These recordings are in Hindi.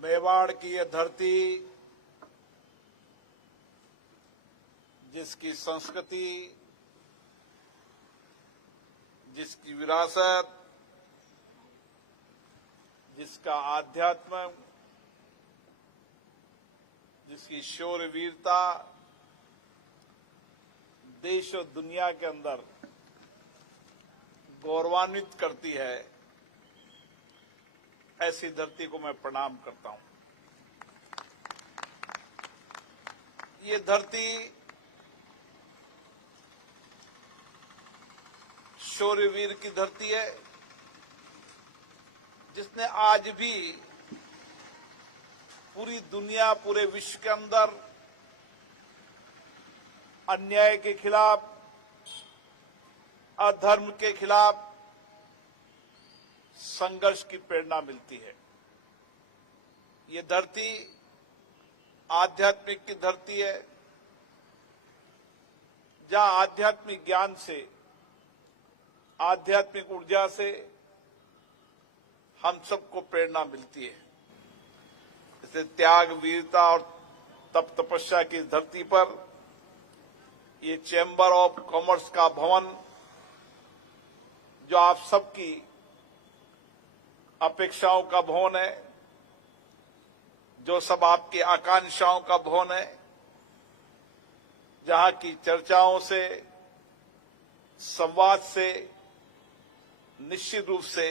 मेवाड़ की यह धरती, जिसकी संस्कृति, जिसकी विरासत, जिसका आध्यात्म, जिसकी शौर्य वीरता देश और दुनिया के अंदर गौरवान्वित करती है, ऐसी धरती को मैं प्रणाम करता हूं। ये धरती शौर्यवीर की धरती है, जिसने आज भी पूरी दुनिया, पूरे विश्व के अंदर अन्याय के खिलाफ, अधर्म के खिलाफ संघर्ष की प्रेरणा मिलती है। ये धरती आध्यात्मिक की धरती है, जहां आध्यात्मिक ज्ञान से, आध्यात्मिक ऊर्जा से हम सबको प्रेरणा मिलती है। इसे त्याग, वीरता और तप तपस्या की धरती पर ये चैम्बर ऑफ कॉमर्स का भवन, जो आप सबकी अपेक्षाओं का भवन है, जो सब आपकी आकांक्षाओं का भवन है, जहां की चर्चाओं से, संवाद से निश्चित रूप से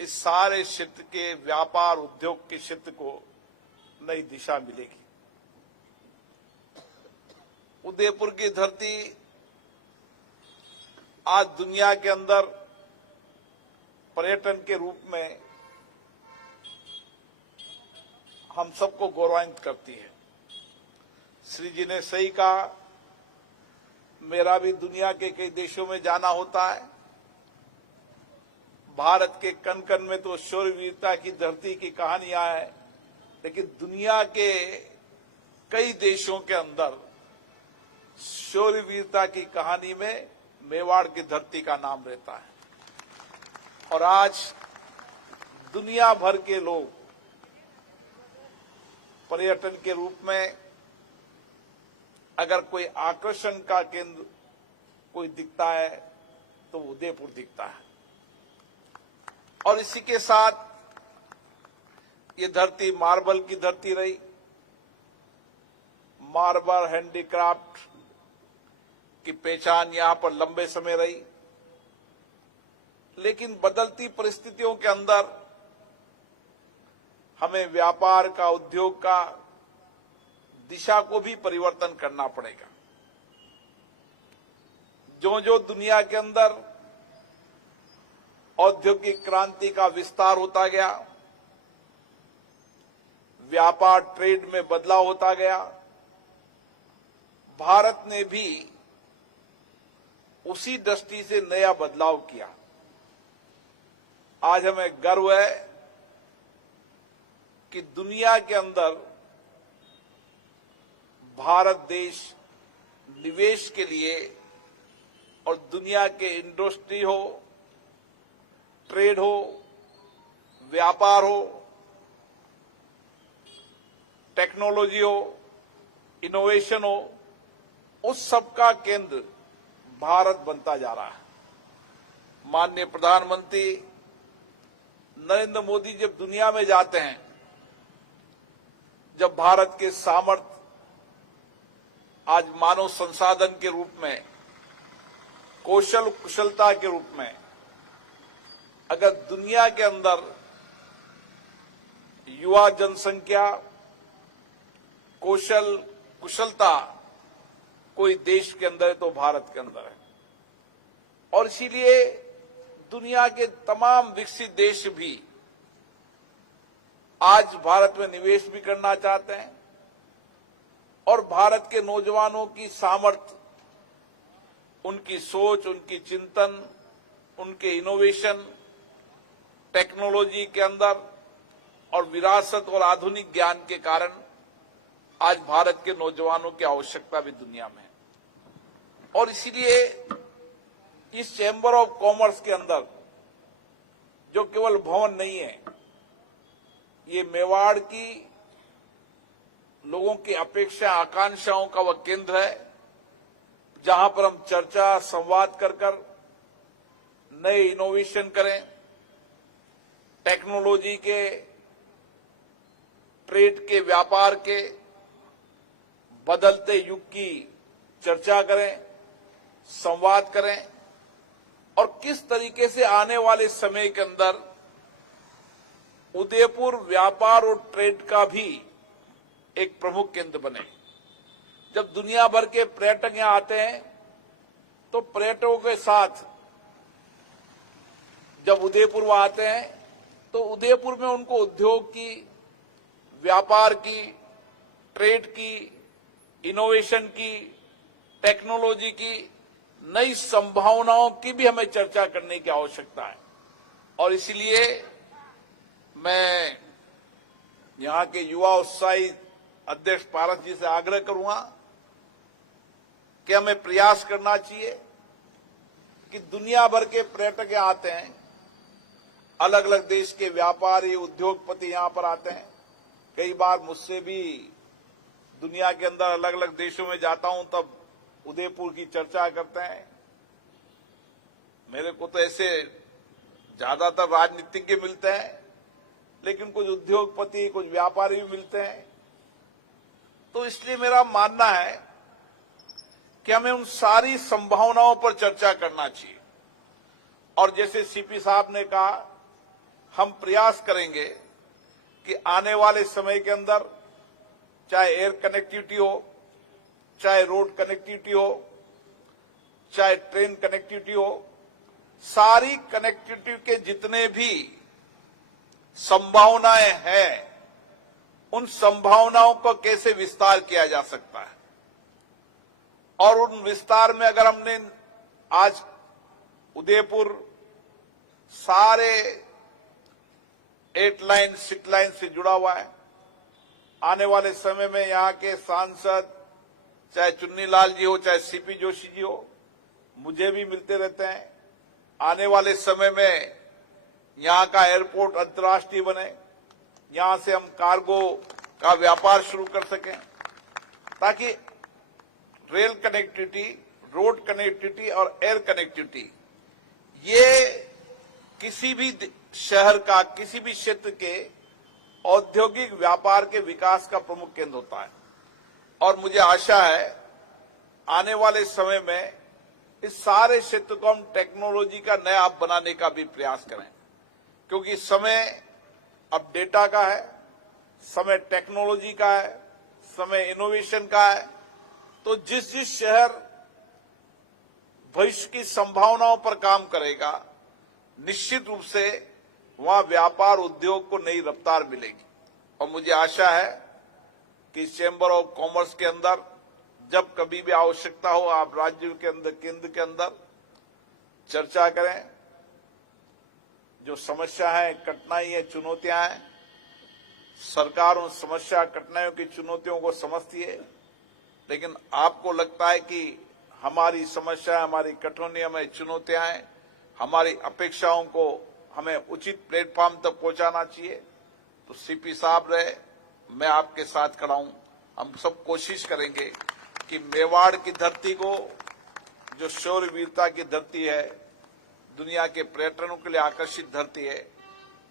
इस सारे क्षेत्र के व्यापार, उद्योग के क्षेत्र को नई दिशा मिलेगी। उदयपुर की धरती आज दुनिया के अंदर पर्यटन के रूप में हम सबको गौरवान्वित करती है। श्री जी ने सही कहा, मेरा भी दुनिया के कई देशों में जाना होता है। भारत के कण कण में तो शौर्यवीरता की धरती की कहानियां हैं, लेकिन दुनिया के कई देशों के अंदर शौर्यवीरता की कहानी में मेवाड़ की धरती का नाम रहता है। और आज दुनिया भर के लोग पर्यटन के रूप में अगर कोई आकर्षण का केंद्र कोई दिखता है तो उदयपुर दिखता है। और इसी के साथ ये धरती मार्बल की धरती रही। मार्बल हैंडीक्राफ्ट की पहचान यहां पर लंबे समय रही, लेकिन बदलती परिस्थितियों के अंदर हमें व्यापार का, उद्योग का दिशा को भी परिवर्तन करना पड़ेगा। जो जो दुनिया के अंदर औद्योगिक क्रांति का विस्तार होता गया, व्यापार, ट्रेड में बदलाव होता गया, भारत ने भी उसी दृष्टि से नया बदलाव किया। आज हमें गर्व है कि दुनिया के अंदर भारत देश निवेश के लिए और दुनिया के इंडस्ट्री हो, ट्रेड हो, व्यापार हो, टेक्नोलॉजी हो, इनोवेशन हो, उस सब का केंद्र भारत बनता जा रहा है। माननीय प्रधानमंत्री नरेंद्र मोदी जब दुनिया में जाते हैं, जब भारत के सामर्थ्य आज मानव संसाधन के रूप में, कौशल कुशलता के रूप में, अगर दुनिया के अंदर युवा जनसंख्या, कौशल कुशलता कोई देश के अंदर है तो भारत के अंदर है। और इसीलिए दुनिया के तमाम विकसित देश भी आज भारत में निवेश भी करना चाहते हैं। और भारत के नौजवानों की सामर्थ्य, उनकी सोच, उनकी चिंतन, उनके इनोवेशन, टेक्नोलॉजी के अंदर और विरासत और आधुनिक ज्ञान के कारण आज भारत के नौजवानों की आवश्यकता भी दुनिया में है। और इसीलिए इस चैम्बर ऑफ कॉमर्स के अंदर जो केवल भवन नहीं है, ये मेवाड़ की लोगों की अपेक्षा आकांक्षाओं का वह केंद्र है जहां पर हम चर्चा संवाद कर नए इनोवेशन करें, टेक्नोलॉजी के, ट्रेड के, व्यापार के बदलते युग की चर्चा करें, संवाद करें और किस तरीके से आने वाले समय के अंदर उदयपुर व्यापार और ट्रेड का भी एक प्रमुख केंद्र बने। जब दुनिया भर के पर्यटक यहां आते हैं तो पर्यटकों के साथ जब उदयपुर वो आते हैं तो उदयपुर में उनको उद्योग की, व्यापार की, ट्रेड की, इनोवेशन की, टेक्नोलॉजी की नई संभावनाओं की भी हमें चर्चा करने की आवश्यकता है। और इसलिए मैं यहां के युवा उत्साही अध्यक्ष पारस जी से आग्रह करूंगा कि हमें प्रयास करना चाहिए कि दुनिया भर के पर्यटक यहां आते हैं, अलग अलग देश के व्यापारी, उद्योगपति यहां पर आते हैं। कई बार मुझसे भी दुनिया के अंदर अलग अलग देशों में जाता हूं तब उदयपुर की चर्चा करते हैं। मेरे को तो ऐसे ज्यादातर राजनीतिज्ञ मिलते हैं, लेकिन कुछ उद्योगपति, कुछ व्यापारी भी मिलते हैं। तो इसलिए मेरा मानना है कि हमें उन सारी संभावनाओं पर चर्चा करना चाहिए। और जैसे सीपी साहब ने कहा, हम प्रयास करेंगे कि आने वाले समय के अंदर चाहे एयर कनेक्टिविटी हो, चाहे रोड कनेक्टिविटी हो, चाहे ट्रेन कनेक्टिविटी हो, सारी कनेक्टिविटी के जितने भी संभावनाएं हैं, उन संभावनाओं को कैसे विस्तार किया जा सकता है। और उन विस्तार में अगर हमने आज उदयपुर सारे 8 लाइन 6 लाइन से जुड़ा हुआ है। आने वाले समय में यहां के सांसद, चाहे चुन्नीलाल जी हो, चाहे सीपी जोशी जी हो, मुझे भी मिलते रहते हैं। आने वाले समय में यहां का एयरपोर्ट अंतर्राष्ट्रीय बने, यहां से हम कार्गो का व्यापार शुरू कर सकें, ताकि रेल कनेक्टिविटी, रोड कनेक्टिविटी और एयर कनेक्टिविटी ये किसी भी शहर का, किसी भी क्षेत्र के औद्योगिक व्यापार के विकास का प्रमुख केंद्र होता है। और मुझे आशा है आने वाले समय में इस सारे क्षेत्र को हम टेक्नोलॉजी का नया हब बनाने का भी प्रयास करें, क्योंकि समय अब डेटा का है, समय टेक्नोलॉजी का है, समय इनोवेशन का है। तो जिस जिस शहर भविष्य की संभावनाओं पर काम करेगा, निश्चित रूप से वहां व्यापार उद्योग को नई रफ्तार मिलेगी। और मुझे आशा है कि चैम्बर ऑफ कॉमर्स के अंदर जब कभी भी आवश्यकता हो, आप राज्य के अंदर, केंद्र के अंदर चर्चा करें। जो समस्या है, कठिनाई है, चुनौतियां हैं, सरकार उन समस्या, कठिनाइयों की, चुनौतियों को समझती है। लेकिन आपको लगता है कि हमारी समस्या, हमारी कठिनाइयां, हमारी चुनौतियां हैं, हमारी अपेक्षाओं को हमें उचित प्लेटफॉर्म तक पहुंचाना चाहिए, तो सीपी साहब रहे, मैं आपके साथ खड़ा हूं। हम सब कोशिश करेंगे कि मेवाड़ की धरती को, जो शौर्य वीरता की धरती है, दुनिया के पर्यटकों के लिए आकर्षित धरती है,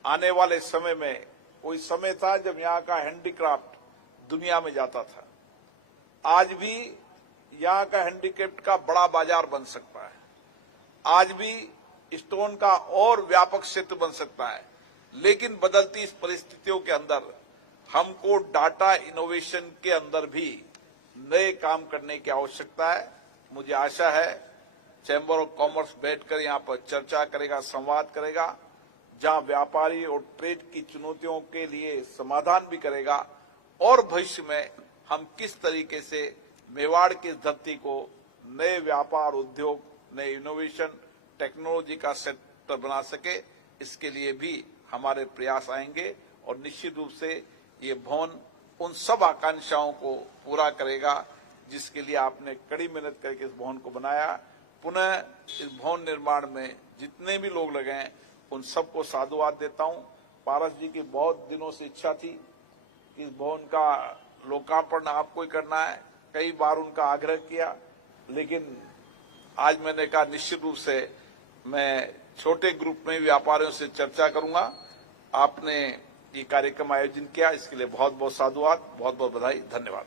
आने वाले समय में कोई समय था जब यहाँ का हैंडीक्राफ्ट दुनिया में जाता था। आज भी यहाँ का हैंडीक्राफ्ट का बड़ा बाजार बन सकता है। आज भी स्टोन का और व्यापक क्षेत्र बन सकता है। लेकिन बदलती इस परिस्थितियों के अंदर हमको डाटा इनोवेशन के अंदर भी नए काम करने की आवश्यकता है। मुझे आशा है चैम्बर ऑफ कॉमर्स बैठकर यहाँ पर चर्चा करेगा, संवाद करेगा, जहां व्यापारी और ट्रेड की चुनौतियों के लिए समाधान भी करेगा। और भविष्य में हम किस तरीके से मेवाड़ की धरती को नए व्यापार, उद्योग, नए इनोवेशन, टेक्नोलॉजी का सेक्टर बना सके, इसके लिए भी हमारे प्रयास आएंगे। और निश्चित रूप से ये भवन उन सब आकांक्षाओं को पूरा करेगा जिसके लिए आपने कड़ी मेहनत करके इस भवन को बनाया। पुनः इस भवन निर्माण में जितने भी लोग लगे हैं, उन सबको साधुवाद देता हूं। पारस जी की बहुत दिनों से इच्छा थी कि इस भवन का लोकार्पण आपको ही करना है। कई बार उनका आग्रह किया, लेकिन आज मैंने कहा निश्चित रूप से मैं छोटे ग्रुप में व्यापारियों से चर्चा करूंगा। आपने ये कार्यक्रम आयोजन किया, इसके लिए बहुत बहुत साधुवाद, बहुत बहुत बधाई, धन्यवाद।